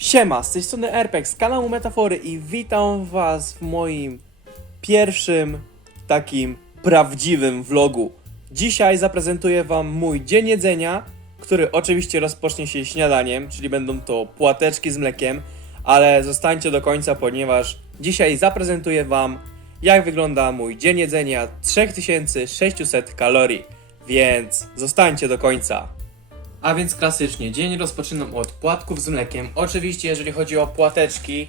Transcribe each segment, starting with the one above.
Siema, z tej strony Airpex z kanału Metafory i witam was w moim pierwszym takim prawdziwym vlogu. Dzisiaj zaprezentuję wam mój dzień jedzenia, który oczywiście rozpocznie się śniadaniem, czyli będą to płateczki z mlekiem, ale zostańcie do końca, ponieważ dzisiaj zaprezentuję wam jak wygląda mój dzień jedzenia 3600 kalorii, więc zostańcie do końca. A więc klasycznie, dzień rozpoczynam od płatków z mlekiem. Oczywiście, jeżeli chodzi o płateczki,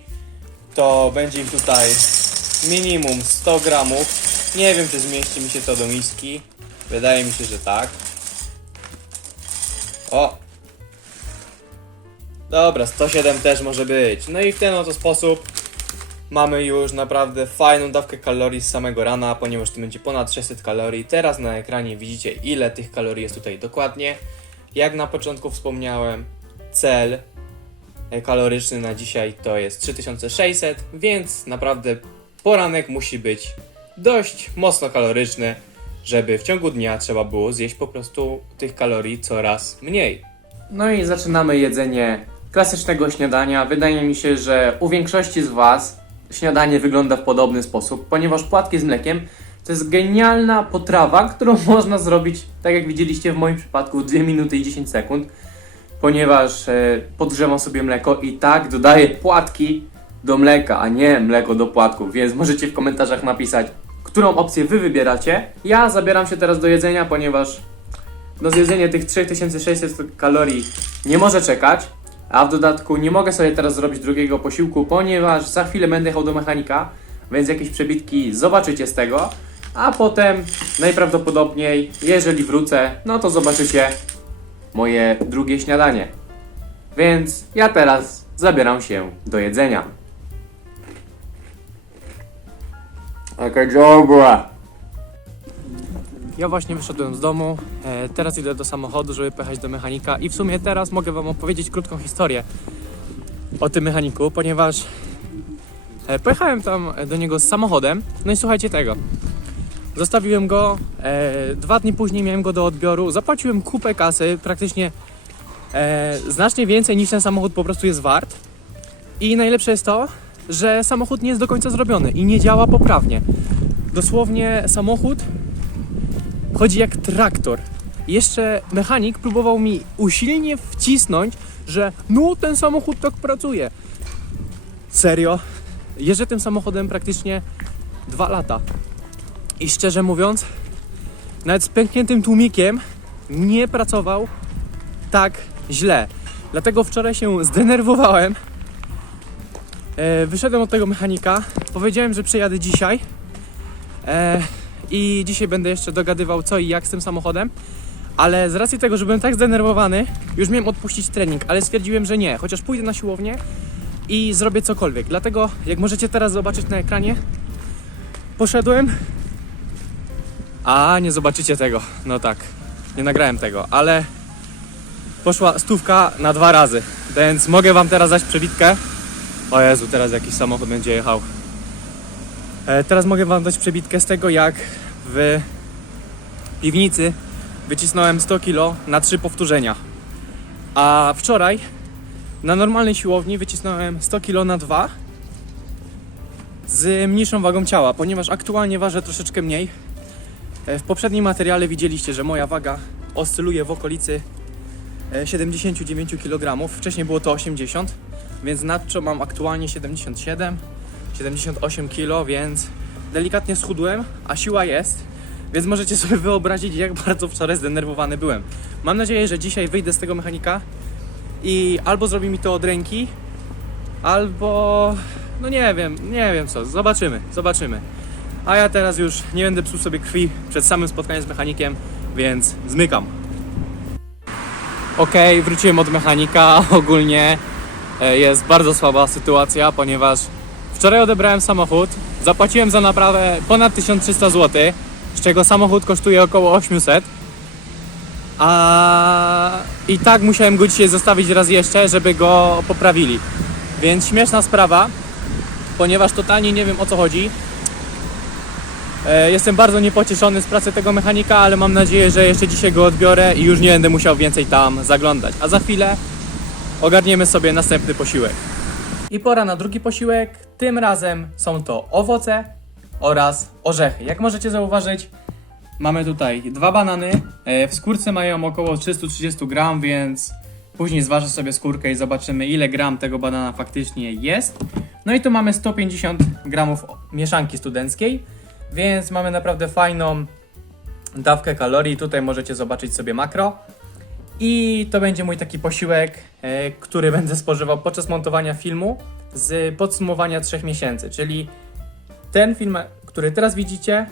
to będzie ich tutaj minimum 100 gramów. Nie wiem, czy zmieści mi się to do miski. Wydaje mi się, że tak. O! Dobra, 107 też może być. No i w ten oto sposób mamy już naprawdę fajną dawkę kalorii z samego rana, ponieważ to będzie ponad 600 kalorii. Teraz na ekranie widzicie, ile tych kalorii jest tutaj dokładnie. Jak na początku wspomniałem, cel e, kaloryczny na dzisiaj to jest 3600, więc naprawdę poranek musi być dość mocno kaloryczny, żeby w ciągu dnia trzeba było zjeść po prostu tych kalorii coraz mniej. No i zaczynamy jedzenie klasycznego śniadania. Wydaje mi się, że u większości z Was śniadanie wygląda w podobny sposób, ponieważ płatki z mlekiem to jest genialna potrawa, którą można zrobić, tak jak widzieliście w moim przypadku, w 2 minuty i 10 sekund, ponieważ e, podgrzewam sobie mleko i tak dodaję płatki do mleka, a nie mleko do płatków, więc możecie w komentarzach napisać, którą opcję Wy wybieracie. Ja zabieram się teraz do jedzenia, ponieważ no zjedzenie tych 3600 kalorii nie może czekać, a w dodatku nie mogę sobie teraz zrobić drugiego posiłku, ponieważ za chwilę będę jechał do mechanika, więc jakieś przebitki zobaczycie z tego, a potem najprawdopodobniej, jeżeli wrócę, no to zobaczycie moje drugie śniadanie. Więc ja teraz zabieram się do jedzenia. Taka dobra. Ja właśnie wyszedłem z domu, e, teraz idę do samochodu, żeby pojechać do mechanika i w sumie teraz mogę Wam opowiedzieć krótką historię o tym mechaniku, ponieważ e, pojechałem tam do niego z samochodem, no i słuchajcie tego. Zostawiłem go, e, dwa dni później miałem go do odbioru, zapłaciłem kupę kasy, praktycznie e, znacznie więcej niż ten samochód po prostu jest wart. I najlepsze jest to, że samochód nie jest do końca zrobiony i nie działa poprawnie. Dosłownie samochód chodzi jak traktor. Jeszcze mechanik próbował mi usilnie wcisnąć, że no ten samochód tak pracuje. Serio? Jeżdżę tym samochodem praktycznie dwa lata. I szczerze mówiąc, nawet z pękniętym tłumikiem nie pracował tak źle. Dlatego wczoraj się zdenerwowałem. E, wyszedłem od tego mechanika, powiedziałem, że przyjadę dzisiaj. E, I dzisiaj będę jeszcze dogadywał co i jak z tym samochodem. Ale z racji tego, że byłem tak zdenerwowany, już miałem odpuścić trening, ale stwierdziłem, że nie, chociaż pójdę na siłownię i zrobię cokolwiek. Dlatego, jak możecie teraz zobaczyć na ekranie, poszedłem. A nie zobaczycie tego. No tak, nie nagrałem tego, ale poszła stówka na dwa razy, więc mogę wam teraz dać przebitkę. O Jezu, teraz jakiś samochód będzie jechał. E, teraz mogę wam dać przebitkę z tego, jak w piwnicy wycisnąłem 100 kg na 3 powtórzenia. A wczoraj na normalnej siłowni wycisnąłem 100 kg na 2 z mniejszą wagą ciała, ponieważ aktualnie ważę troszeczkę mniej. E, W poprzednim materiale widzieliście, że moja waga oscyluje w okolicy e, 79 kg. Wcześniej było to 80, więc nadczo mam aktualnie 77, 78 kg, więc delikatnie schudłem, a siła jest. Więc możecie sobie wyobrazić, jak bardzo wczoraj zdenerwowany byłem. Mam nadzieję, że dzisiaj wyjdę z tego mechanika i albo zrobi mi to od ręki, albo no nie wiem, nie wiem co. Zobaczymy, zobaczymy. A ja teraz już nie będę psuł sobie krwi przed samym spotkaniem z mechanikiem, więc zmykam. Okej, wróciłem od mechanika. Ogólnie e, jest bardzo słaba sytuacja, ponieważ wczoraj odebrałem samochód, zapłaciłem za naprawę ponad 1300 zł, z czego samochód kosztuje około 800. A i tak musiałem go dzisiaj zostawić raz jeszcze, żeby go poprawili. Więc śmieszna sprawa, ponieważ totalnie nie wiem o co chodzi. E, Jestem bardzo niepocieszony z pracy tego mechanika, ale mam nadzieję, że jeszcze dzisiaj go odbiorę i już nie będę musiał więcej tam zaglądać. A za chwilę ogarniemy sobie następny posiłek. I pora na drugi posiłek. Tym razem są to owoce oraz orzechy. Jak możecie zauważyć, mamy tutaj dwa banany. E, W skórce mają około 330 gram, więc później zważę sobie skórkę i zobaczymy ile gram tego banana faktycznie jest. No i tu mamy 150 gramów mieszanki studenckiej, więc mamy naprawdę fajną dawkę kalorii. Tutaj możecie zobaczyć sobie makro. I to będzie mój taki posiłek, e, który będę spożywał podczas montowania filmu z podsumowania trzech miesięcy. Czyli ten film, który teraz widzicie,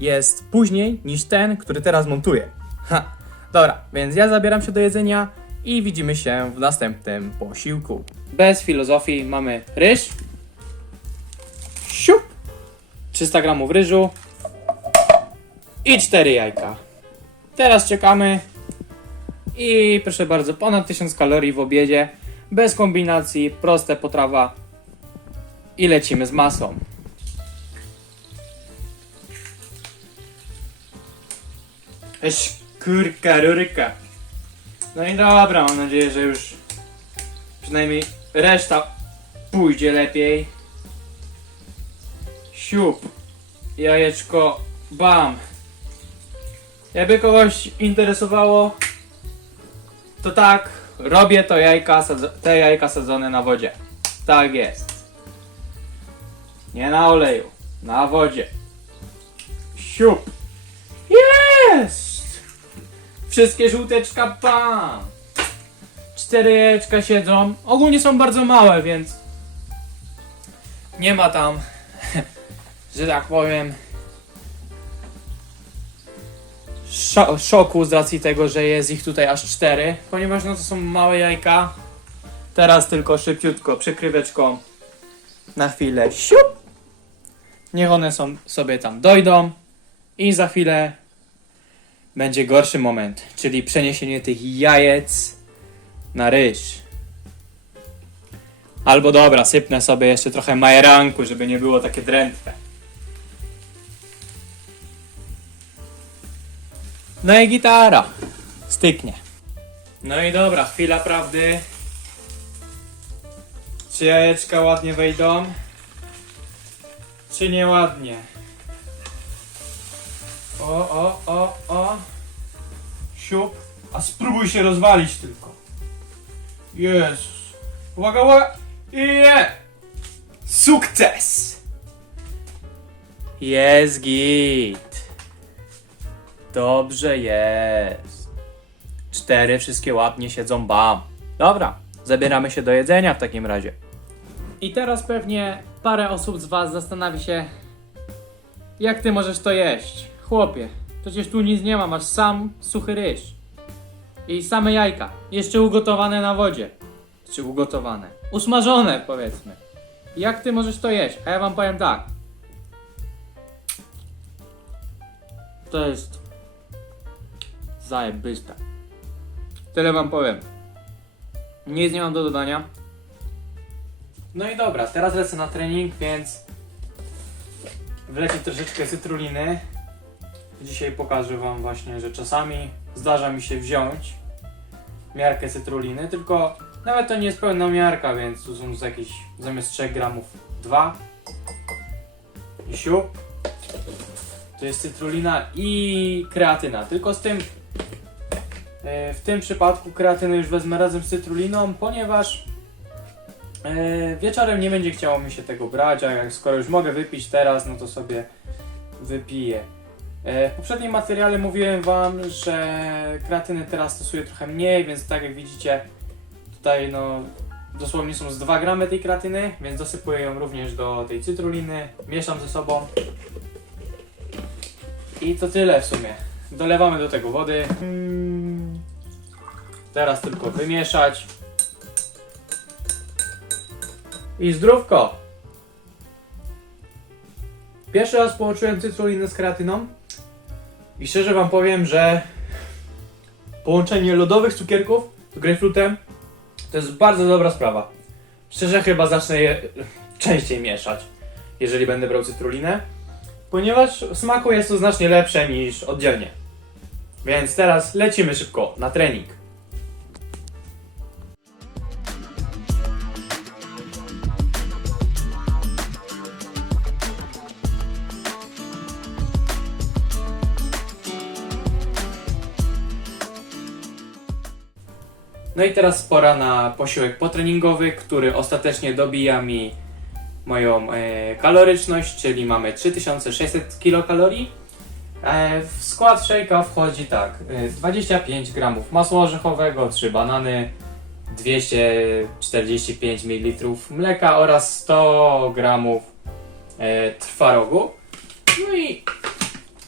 jest później niż ten, który teraz montuję. Ha. Dobra, więc ja zabieram się do jedzenia i widzimy się w następnym posiłku. Bez filozofii mamy ryż. Siup! 300 gramów ryżu i 4 jajka. Teraz czekamy i proszę bardzo, ponad 1000 kalorii w obiedzie, bez kombinacji, proste potrawa i lecimy z masą. Eś kurka, rurka. No i dobra, mam nadzieję, że już przynajmniej reszta pójdzie lepiej. Siup, jajeczko, bam. Jakby kogoś interesowało, to tak, robię to jajka, te jajka sadzone na wodzie. Tak jest. Nie na oleju, na wodzie. Siup. Jest! Wszystkie żółteczka pam. Cztery jajeczka siedzą. Ogólnie są bardzo małe, więc nie ma tam, że tak powiem, szo- szoku z racji tego, że jest ich tutaj aż cztery, ponieważ no to są małe jajka. Teraz tylko szybciutko przykryweczką na chwilę siup. Niech one są, sobie tam dojdą i za chwilę będzie gorszy moment, czyli przeniesienie tych jajec na ryż. Albo dobra, sypnę sobie jeszcze trochę majeranku, żeby nie było takie drętwe. No i gitara. Styknie. No i dobra, chwila prawdy. Czy jajeczka ładnie wejdą? Czy nieładnie? O, o, o, o. Siup. A spróbuj się rozwalić tylko. Jezus. Uwaga, uwaga. Je! Sukces! Jest git. Dobrze jest. Cztery wszystkie ładnie siedzą, bam. Dobra, zabieramy się do jedzenia w takim razie. I teraz pewnie parę osób z Was zastanawi się, jak Ty możesz to jeść? Chłopie, przecież tu nic nie ma, masz sam suchy ryż. I same jajka, jeszcze ugotowane na wodzie. Czy ugotowane? Usmażone, powiedzmy. Jak Ty możesz to jeść? A ja Wam powiem tak. To jest zajebiste. Tyle wam powiem. Nic nie mam do dodania. No i dobra, teraz lecę na trening, więc wleci troszeczkę cytruliny. Dzisiaj pokażę wam właśnie, że czasami zdarza mi się wziąć miarkę cytruliny, tylko nawet to nie jest pełna miarka, więc tu są z jakieś zamiast 3 gramów 2 i siup. To jest cytrulina i kreatyna. Tylko z tym, w tym przypadku kreatynę już wezmę razem z cytruliną, ponieważ e, wieczorem nie będzie chciało mi się tego brać, a jak skoro już mogę wypić teraz, no to sobie wypiję. E, W poprzednim materiale mówiłem Wam, że kreatyny teraz stosuję trochę mniej, więc tak jak widzicie, tutaj no dosłownie są z 2 gramy tej kreatyny, więc dosypuję ją również do tej cytruliny, mieszam ze sobą. I to tyle w sumie. Dolewamy do tego wody. Teraz tylko wymieszać. I zdrówko! Pierwszy raz połączyłem cytrulinę z kreatyną i szczerze wam powiem, że połączenie lodowych cukierków z grejpfrutem to jest bardzo dobra sprawa. Szczerze chyba zacznę je częściej mieszać, jeżeli będę brał cytrulinę ponieważ w smaku jest to znacznie lepsze niż oddzielnie. Więc teraz lecimy szybko na trening. No i teraz pora na posiłek potreningowy, który ostatecznie dobija mi moją e, kaloryczność, czyli mamy 3600 kilokalorii. E, w skład shake'a wchodzi tak, e, 25 gramów masła orzechowego, 3 banany, 245 ml mleka oraz 100 gramów e, twarogu. No i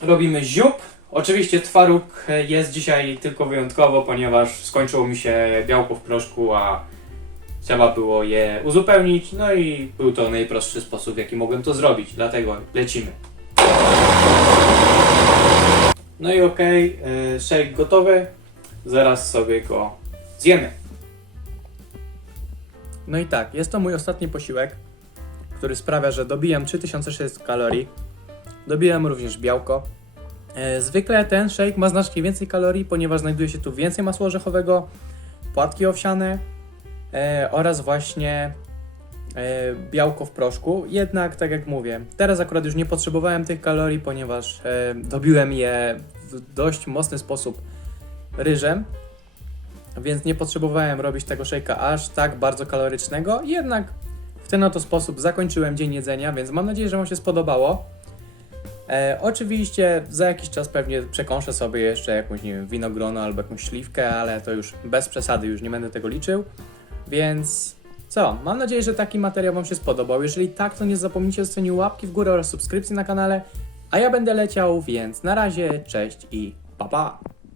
robimy ziup. Oczywiście twaróg e, jest dzisiaj tylko wyjątkowo, ponieważ skończyło mi się białko w proszku, a trzeba było je uzupełnić. No i był to najprostszy sposób, w jaki mogłem to zrobić, dlatego lecimy. No i okej, okay, shake gotowy. Zaraz sobie go zjemy. No i tak, jest to mój ostatni posiłek, który sprawia, że dobijam 3600 kalorii. Dobijam również białko. E, zwykle ten shake ma znacznie więcej kalorii, ponieważ znajduje się tu więcej masła orzechowego, płatki owsiane e, oraz właśnie e, białko w proszku. Jednak, tak jak mówię, teraz akurat już nie potrzebowałem tych kalorii, ponieważ dobiłem je w dość mocny sposób ryżem, więc nie potrzebowałem robić tego shake'a aż tak bardzo kalorycznego. Jednak w ten oto sposób zakończyłem dzień jedzenia, więc mam nadzieję, że Wam się spodobało. E, oczywiście za jakiś czas pewnie przekąszę sobie jeszcze jakąś, nie wiem, winogrono albo jakąś śliwkę, ale to już bez przesady, już nie będę tego liczył. Więc co, mam nadzieję, że taki materiał Wam się spodobał. Jeżeli tak, to nie zapomnijcie o łapki w górę oraz subskrypcji na kanale. A ja będę leciał, więc na razie, cześć i pa pa!